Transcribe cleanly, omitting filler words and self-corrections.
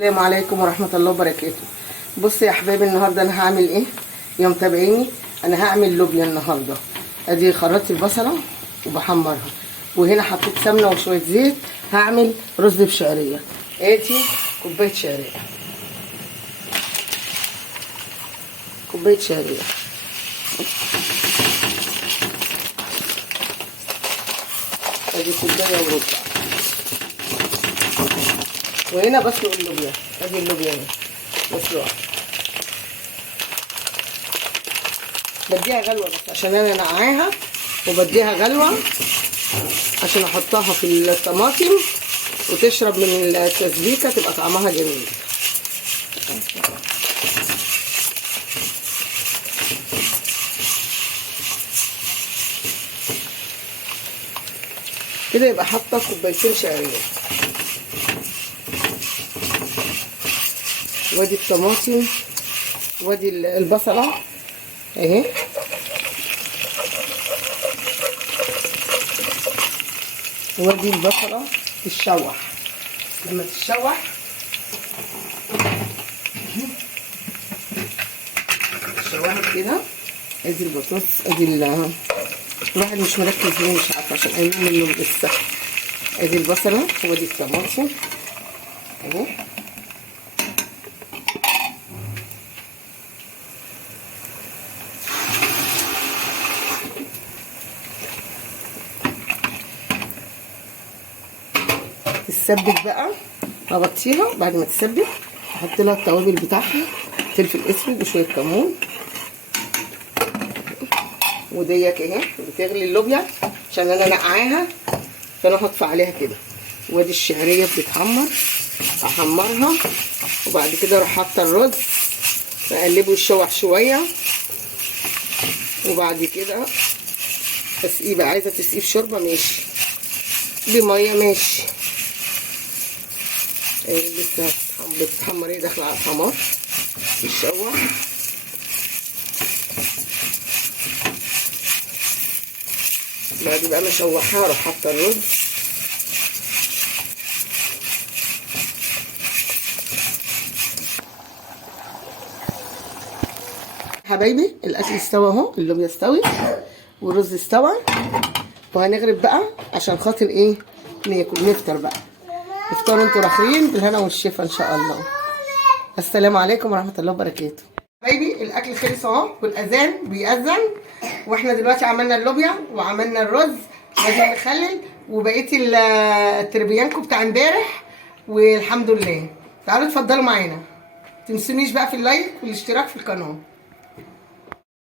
السلام عليكم ورحمة الله وبركاته. بصي يا احبابي، النهارده انا هعمل ايه؟ يا متابعيني، انا هعمل لوبيا النهارده. ادي خرطت البصله وبحمرها، وهنا حطيت سمنه وشويه زيت. هعمل رز بشعريه. ادي كوبايه شعريه، كوبايه شعريه. ادي كوبايه وربع. وهنا بسلق اللوبيا. ادي اللوبيا اهي بسلقها، بديها غلوه بس عشان انا نقعاها، وبديها غلوه عشان احطها في الطماطم وتشرب من التسبيكه، تبقى طعمها جميل. كده يبقى حاطه كوبايتين شعريه. وادي الطماطم وادي البصله اهي. وادي البصله تتشوح. لما تتشوح تشوحت كده. ادي البطاطس، ادي الواحد مش مركز ليه، مش عارفه، عشان قايلين منه لسه. ادي البصله وادي الطماطم اهو. تتسبك بقى، اغطيها. بعد ما تتسبك احط لها التوابل بتاعها، فلفل اسود وشويه كمون. وديت اهي بتغلي اللوبيا عشان انا نقعاها، فانا هطفي عليها كده. وادي الشعريه بتتحمر، احمرها وبعد كده اروح حاطه الرز، اقلبه يتشوح شويه. وبعد كده اسقيه بقى. عايزه تسقيه بشوربه ماشي، بميه ماشي. لسه بتتحمر ايه، داخله على الحمار تتشوح. بعد بقى ما اشوحها اروح حاطه الرز. حبايبي الاكل استوى اهو، اللوبيا استوي والرز استوى، وهنغرب بقى عشان خاطر ايه، ناكل نفطر بقى. افطروا انتوا راخرين بالهنا والشفا ان شاء الله. السلام عليكم ورحمه الله وبركاته. حبايبي الاكل خلص اهو، والاذان بيأذن، واحنا دلوقتي عملنا اللوبيا وعملنا الرز لازم نخلل، وبقيه التربيانكو بتاع امبارح، والحمد لله. تعالوا اتفضلوا معانا، متنسونيش بقى في اللايك والاشتراك في القناه.